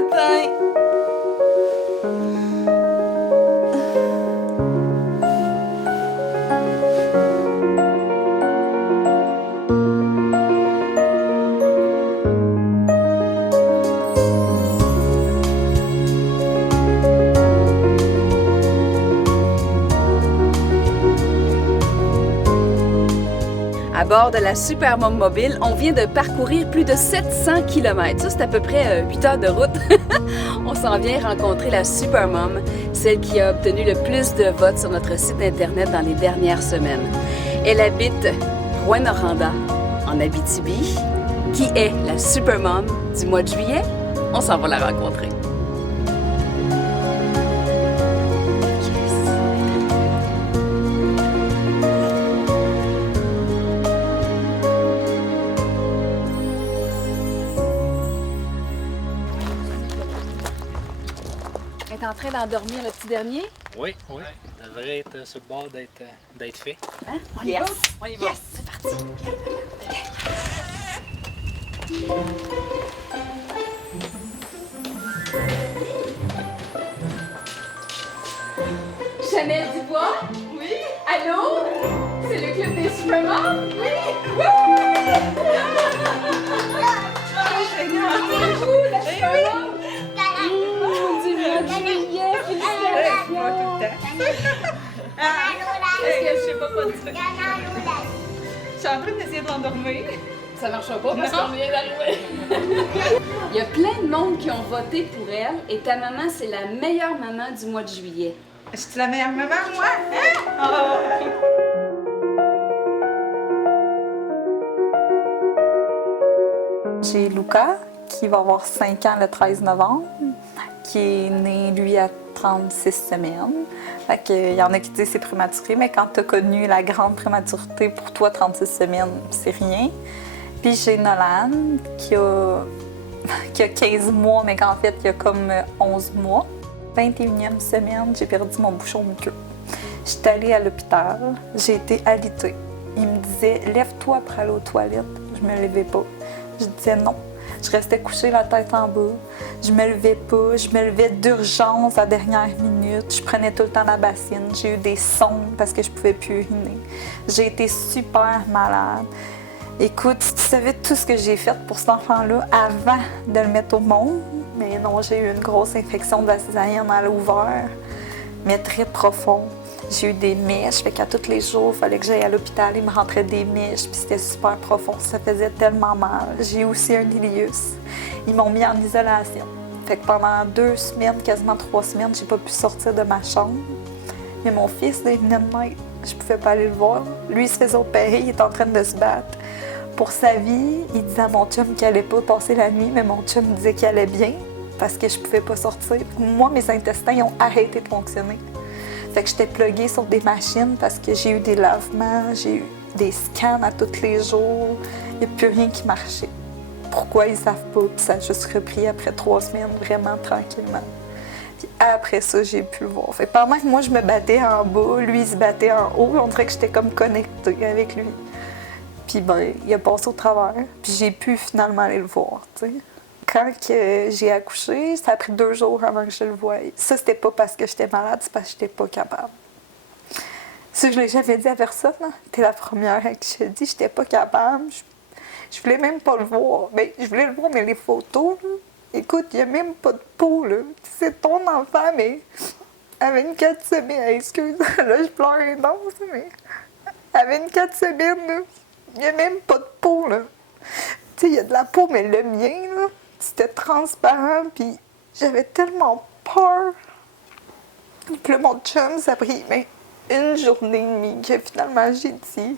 matin! À bord de la Supermom Mobile, on vient de parcourir plus de 700 km. Ça, c'est à peu près 8 heures de route. On s'en vient rencontrer la Supermom, celle qui a obtenu le plus de votes sur notre site Internet dans les dernières semaines. Elle habite Rouyn-Noranda, en Abitibi. Qui est la Supermom du mois de juillet? On s'en va la rencontrer. Elle est en train d'endormir le petit dernier? Oui, oui. Ça devrait être sur le bord d'être fait. Hein? On y va? On y va. Yes, c'est parti. Chanel Dubois? Oui. Allô? C'est le club des Supermoms? Oui. Génial! La Supermom! Du mois de juillet, félicitations! Est-ce que je sais pas dire? Je suis en train d'essayer de l'endormir. Ça marchera pas parce qu'on vient d'arriver. Il y a plein de monde qui ont voté pour elle et ta maman, c'est la meilleure maman du mois de juillet. Je suis la meilleure maman, moi? Hein? J'ai Luca, qui va avoir 5 ans le 13 novembre, qui est né, lui, à 36 semaines. Fait que, il y en a qui disent que c'est prématuré, mais quand tu as connu la grande prématurité, pour toi, 36 semaines, c'est rien. Puis j'ai Nolan, qui a 15 mois, mais qu'en fait, il a comme 11 mois. 21e semaine, j'ai perdu mon bouchon muqueux. J'étais allée à l'hôpital, j'ai été alitée. Il me disait « Lève-toi pour aller aux toilettes ». Je me levais pas. Je disais non. Je restais couchée la tête en bas. Je me levais pas. Je me levais d'urgence à la dernière minute. Je prenais tout le temps la bassine. J'ai eu des sondes parce que je pouvais plus uriner. J'ai été super malade. Écoute, si tu savais tout ce que j'ai fait pour cet enfant-là avant de le mettre au monde, mais non, j'ai eu une grosse infection de la césarienne à l'ouvert, mais très profonde. J'ai eu des mèches, fait qu'à tous les jours, il fallait que j'aille à l'hôpital, il me rentrait des mèches, puis c'était super profond, ça faisait tellement mal. J'ai eu aussi un ileus. Ils m'ont mis en isolation. Fait que pendant 2 semaines, quasiment 3 semaines, j'ai pas pu sortir de ma chambre. Mais mon fils, là, il venait de naître. Je pouvais pas aller le voir. Lui, il se faisait opérer, il est en train de se battre. Pour sa vie, il disait à mon chum qu'il allait pas passer la nuit, mais mon chum disait qu'il allait bien parce que je pouvais pas sortir. Moi, mes intestins ont arrêté de fonctionner. Fait que j'étais pluguée sur des machines parce que j'ai eu des lavements, j'ai eu des scans à tous les jours. Il n'y a plus rien qui marchait. Pourquoi ils savent pas? Puis ça a juste repris après 3 semaines, vraiment tranquillement. Puis après ça, j'ai pu le voir. Fait que pendant que moi, je me battais en bas, lui, il se battait en haut, on dirait que j'étais comme connectée avec lui. Puis ben, il a passé au travers, puis j'ai pu finalement aller le voir, tu sais. Quand j'ai accouché, ça a pris 2 jours avant que je le voie. Ça, c'était pas parce que j'étais malade, c'est parce que j'étais pas capable. Ça, je l'ai jamais dit à personne. Hein? T'es la première à qui je le dis, j'étais pas capable. Je voulais même pas le voir. Ben, je voulais le voir, mais les photos, là, écoute, il y a même pas de peau, là. C'est ton enfant, mais à 24 semaines, excuse, là, je pleure et danse, mais à 24 semaines, là, il n'y a même pas de peau, là. Tu sais, il y a de la peau, mais le mien, là, c'était transparent, puis j'avais tellement peur. Puis là, mon chum, ça a pris une journée et demie que finalement, j'ai dit,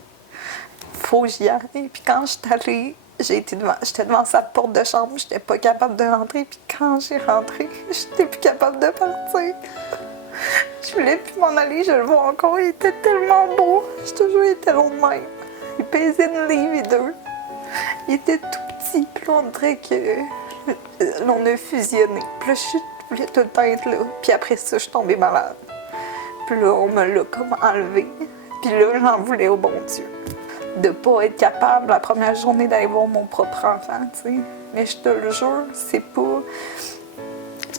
faut que j'y aille. Puis quand je suis allée, j'étais devant sa porte de chambre, j'étais pas capable de rentrer. Puis quand j'ai rentré, j'étais plus capable de partir. Je voulais plus m'en aller, je le vois encore, il était tellement beau. J'ai toujours été long de même. Il pesait 1 livre et 2. Il était tout petit, puis là, on dirait que on a fusionné. Puis là, je voulais tout le temps être là. Puis après ça, je suis tombée malade. Puis là, on me l'a comme enlevé. Puis là, j'en voulais au bon Dieu. De pas être capable la première journée d'aller voir mon propre enfant, tu sais. Mais je te le jure, c'est pas...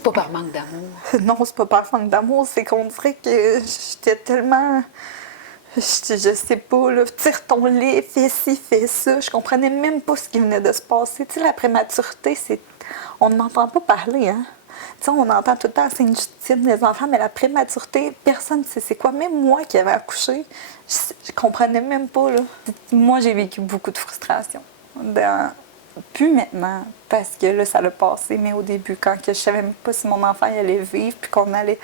C'est pas par manque d'amour. Non, c'est pas par manque d'amour, c'est qu'on dirait que j'étais tellement... Je sais pas, là, tire ton lait, fais ci, fais ça. Je comprenais même pas ce qui venait de se passer. Tu sais, la prématurité, c'est... On n'entend pas parler, hein? Tu sais, on entend tout le temps Sainte-Justine, les enfants, mais la prématurité, personne ne sait c'est quoi. Même moi qui avais accouché, je comprenais même pas, là. Moi, j'ai vécu beaucoup de frustration. Plus maintenant, parce que là, ça l'a passé, mais au début, quand je savais même pas si mon enfant il allait vivre, puis qu'on allait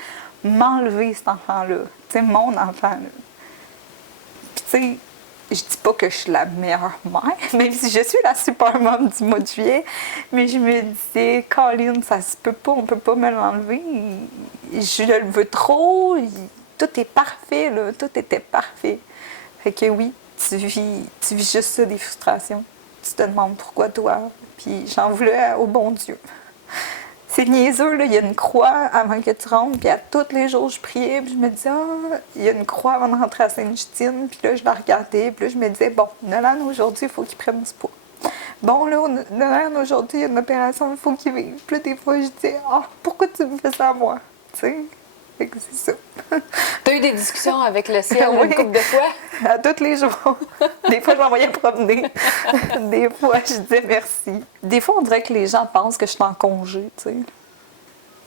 m'enlever cet enfant-là. Tu sais, mon enfant, là. Puis, tu sais, je dis pas que je suis la meilleure mère, même si je suis la super mom du mois de juillet, mais je me disais, Colin, ça se peut pas, on peut pas me l'enlever. Je le veux trop. Tout est parfait, là. Tout était parfait. Fait que oui, tu vis juste ça, des frustrations. Tu te demandes pourquoi toi. Puis j'en voulais au bon Dieu. C'est niaiseux, là. Il y a une croix avant que tu rentres. Puis à tous les jours, je priais. Puis je me disais, il y a une croix avant de rentrer à Sainte-Justine. Puis là, je la regardais. Puis là, je me disais, bon, Nolan, aujourd'hui, il faut qu'il prenne ce poids. Bon, là, Nolan, aujourd'hui, il y a une opération, il faut qu'il vive. Puis là, des fois, je disais, pourquoi tu me fais ça à moi? Tu sais? Fait que c'est ça. T'as eu des discussions avec le ciel Oui. une couple de fois? À tous les jours. Des fois, je l'envoyais promener. Des fois, je disais merci. Des fois, on dirait que les gens pensent que je suis en congé, tu sais.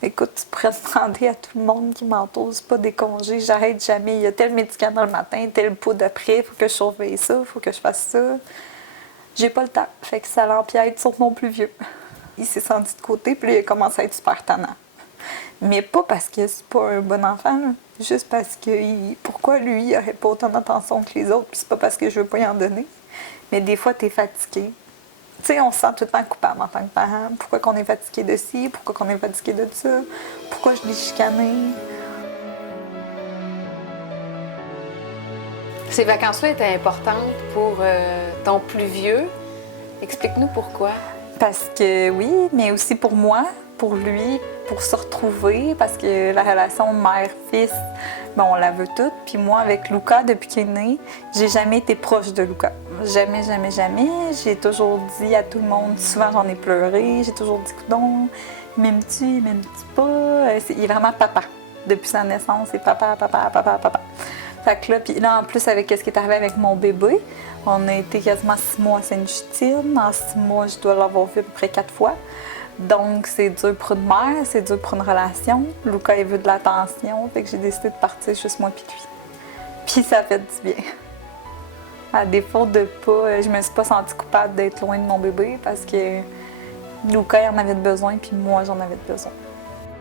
Écoute, tu pourrais demander à tout le monde qui m'entoure, c'est pas des congés, j'arrête jamais. Il y a tel médicament le matin, tel pot d'après, il faut que je surveille ça, il faut que je fasse ça. J'ai pas le temps. Fait que ça l'empiète sur mon plus vieux. Il s'est senti de côté, puis là, il a commencé à être super tannant. Mais pas parce que c'est pas un bon enfant, là. Juste parce que pourquoi lui, il n'aurait pas autant d'attention que les autres, puis c'est pas parce que je veux pas y en donner. Mais des fois, tu es fatigué. Tu sais, on se sent tout le temps coupable en tant que parent. Pourquoi qu'on est fatigué de ci, pourquoi qu'on est fatigué de ça, pourquoi je l'ai chicané. Ces vacances-là étaient importantes pour ton plus vieux. Explique-nous pourquoi. Parce que oui, mais aussi pour moi, pour lui, pour se retrouver, parce que la relation mère-fils, ben, on la veut toute. Puis moi, avec Luca, depuis qu'il est né, j'ai jamais été proche de Luca. Jamais, jamais, jamais. J'ai toujours dit à tout le monde, souvent j'en ai pleuré, j'ai toujours dit, coudonc, m'aimes-tu, m'aimes-tu pas? Il est vraiment papa. Depuis sa naissance, c'est papa, papa, papa, papa. Fait que là, puis là, en plus, avec ce qui est arrivé avec mon bébé, on a été quasiment 6 mois à Sainte-Justine. En 6 mois, je dois l'avoir vu à peu près 4 fois. Donc, c'est dur pour une mère, c'est dur pour une relation. Luca, il veut de l'attention, fait que j'ai décidé de partir juste moi puis lui. Puis ça fait du bien. À défaut de pas, je me suis pas sentie coupable d'être loin de mon bébé parce que Luca, il en avait besoin, puis moi, j'en avais besoin.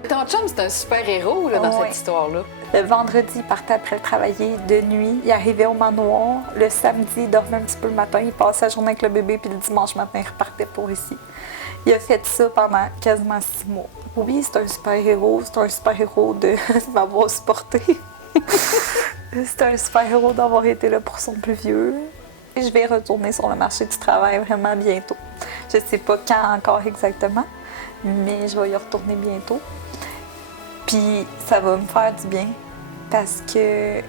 Ton chum, c'est un super-héros là, dans cette histoire-là. Le vendredi, il partait après le travailler de nuit. Il arrivait au manoir. Le samedi, il dormait un petit peu le matin. Il passait la journée avec le bébé, puis le dimanche matin, il repartait pour ici. Il a fait ça pendant quasiment 6 mois. Oui, c'est un super-héros. C'est un super-héros de m'avoir supporté. C'est un super-héros d'avoir été là pour son plus vieux. Et je vais retourner sur le marché du travail vraiment bientôt. Je ne sais pas quand encore exactement, mais je vais y retourner bientôt. Puis ça va me faire du bien parce que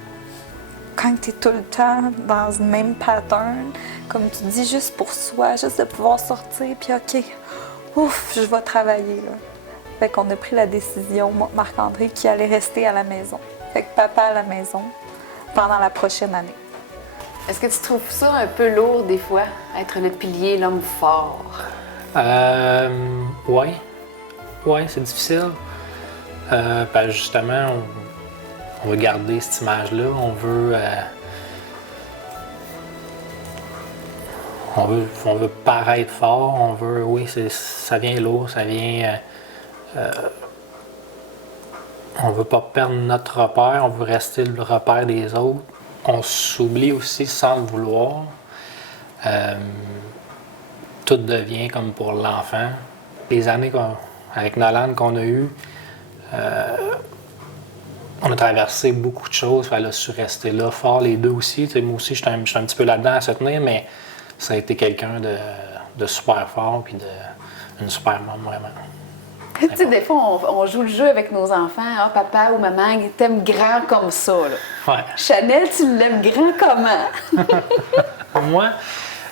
quand tu es tout le temps dans le même pattern, comme tu dis, juste pour soi, juste de pouvoir sortir, puis OK, ouf, je vais travailler. Là. Fait qu'on a pris la décision, moi, Marc-André, qui allait rester à la maison. Fait que papa à la maison pendant la prochaine année. Est-ce que tu trouves ça un peu lourd des fois, être le pilier, l'homme fort? Oui. Oui, c'est difficile. Parce que justement, on veut garder cette image-là. On veut paraître fort. On veut, oui, ça vient lourd, ça vient. On veut pas perdre notre repère, on veut rester le repère des autres. On s'oublie aussi sans le vouloir. Tout devient comme pour l'enfant. Les années avec Nolan qu'on a eues, on a traversé beaucoup de choses, elle a su rester là, fort, les deux aussi. T'sais, moi aussi, je suis un petit peu là-dedans à se tenir, mais ça a été quelqu'un de super fort, puis une super maman, vraiment. Tu sais, des fois, on joue le jeu avec nos enfants. Ah, papa ou maman, ils t'aiment grand comme ça. Là. Ouais. Chanel, tu l'aimes grand comment? Moi,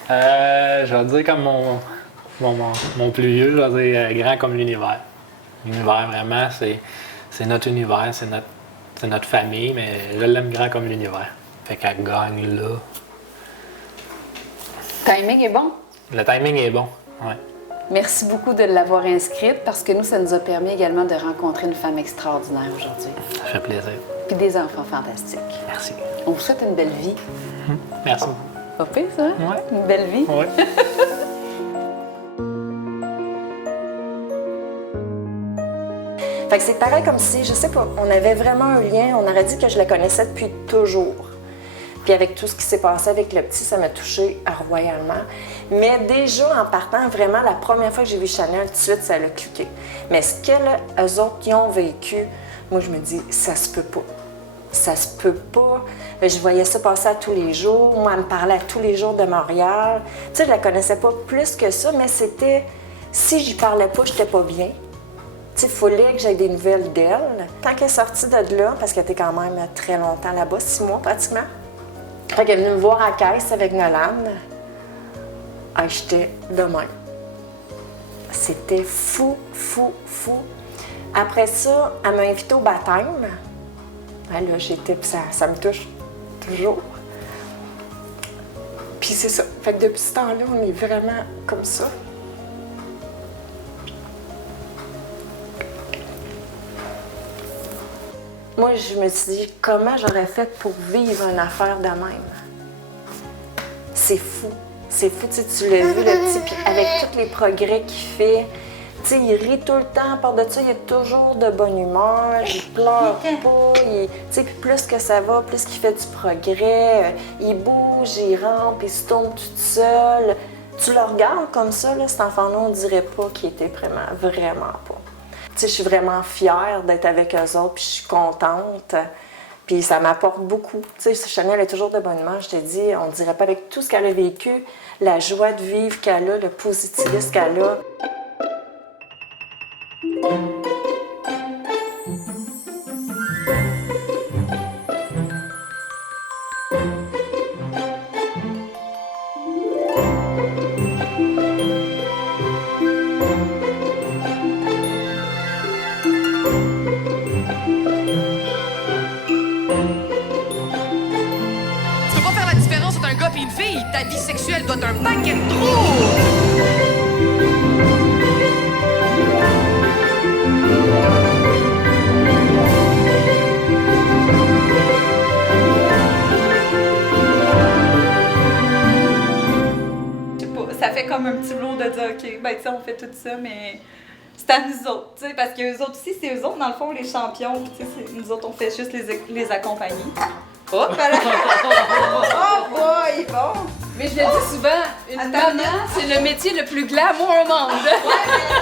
je vais dire comme mon plus vieux, je vais dire grand comme l'univers. L'univers, vraiment, c'est notre univers, c'est notre famille, mais je l'aime grand comme l'univers. Fait qu'elle gagne là. Timing est bon. Le timing est bon, ouais. Merci beaucoup de l'avoir inscrite parce que nous, ça nous a permis également de rencontrer une femme extraordinaire aujourd'hui. Ça fait plaisir. Puis des enfants fantastiques. Merci. On vous souhaite une belle vie. Merci. Pas pire, ça? Hein? Ouais. Une belle vie. Ouais. Fait que c'est pareil comme si, je sais pas, on avait vraiment un lien, on aurait dit que je la connaissais depuis toujours. Puis avec tout ce qui s'est passé avec le petit, ça m'a touchée royalement. Mais déjà, en partant, vraiment, la première fois que j'ai vu Chanel, tout de suite, ça l'a cliqué. Mais ce qu'eux autres qui ont vécu, moi, je me dis, ça se peut pas. Ça se peut pas. Je voyais ça passer à tous les jours. Moi, elle me parlait à tous les jours de Montréal. Tu sais, je la connaissais pas plus que ça, mais c'était... Si j'y parlais pas, j'étais pas bien. Il fallait que j'aie des nouvelles d'elle. Quand elle est sortie de là, parce qu'elle était quand même très longtemps là-bas, 6 mois pratiquement, quand elle est venue me voir à la caisse avec Nolan, j'étais de même. C'était fou, fou, fou. Après ça, elle m'a invitée au baptême. Là, j'étais, puis ça me touche toujours. Puis c'est ça. Fait que depuis ce temps-là, on est vraiment comme ça. Moi, je me suis dit, comment j'aurais fait pour vivre une affaire de même? C'est fou. C'est fou, tu l'as vu, le petit, puis avec tous les progrès qu'il fait. Tu sais, il rit tout le temps. À part de ça, il est toujours de bonne humeur, il pleure pas. Tu sais, puis plus que ça va, plus qu'il fait du progrès. Il bouge, il rampe, il se tourne tout seul. Tu le regardes comme ça, là, cet enfant-là, on dirait pas qu'il était vraiment pas. Tu sais, je suis vraiment fière d'être avec eux autres, puis je suis contente. Puis ça m'apporte beaucoup. Tu sais, Chanel est toujours de bonne humeur, je te dis, on dirait pas avec tout ce qu'elle a vécu, la joie de vivre qu'elle a, le positivisme qu'elle a. Une fille, ta vie sexuelle doit un paquet de trous! Je sais pas, ça fait comme un petit lot de dire, OK, ben tu sais, on fait tout ça, mais c'est à nous autres, tu sais, parce que eux autres aussi, c'est eux autres, dans le fond, les champions, tu sais, nous autres, on fait juste les accompagner. Hop là! Oh boy, bon! Mais je le dis souvent, une maman, c'est le métier le plus glamour au monde. Ouais, mais